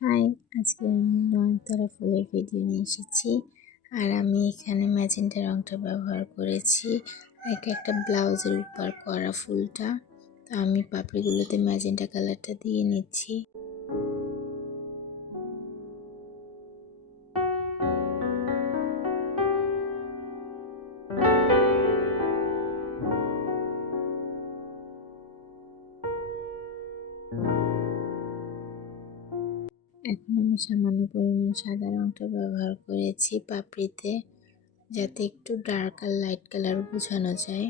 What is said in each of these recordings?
High, আজকে আমি নয়নতারা ফুলের ভিডিও নিয়ে এসেছি। আর আমি এখানে ম্যাজেন্টা রংটা ব্যবহার করেছি। এটা একটা ব্লাউজের উপর করা ফুলটা। তো আমি পাপড়িগুলোতে ম্যাজেন্টা কালারটা দিয়ে নিচ্ছি। এখন আমি সামান্য পরিমাণ সাদা রংটা ব্যবহার করেছি পাপড়িতে, যাতে একটু ডার্ক আর লাইট কালার বোঝানো যায়।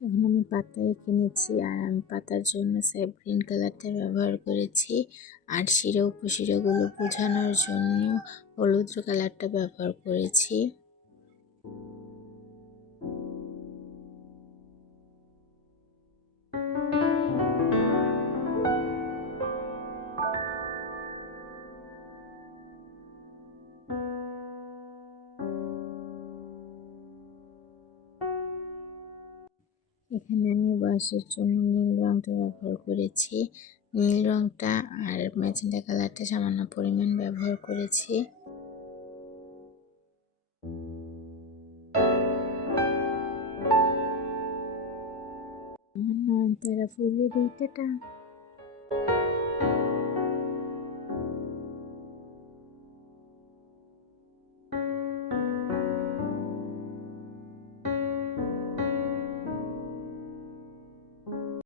এখন আমি পাতা এঁকে নিচ্ছি, আর আমি পাতার জন্য স্যাপ গ্রিন কালারটা ব্যবহার করেছি। আর শিরা উপশিরাগুলো বোঝানোর জন্য হলুদ কালারটা ব্যবহার করেছি। এখানে আমি বাঁশের জন্য নীল রংটা ব্যবহার করেছি। নীল রংটা আর ম্যাজেন্টা কালারটা সামান্য পরিমাণ ব্যবহার করেছি। আমার নয়নতারা ফুল রেডি। টাটা।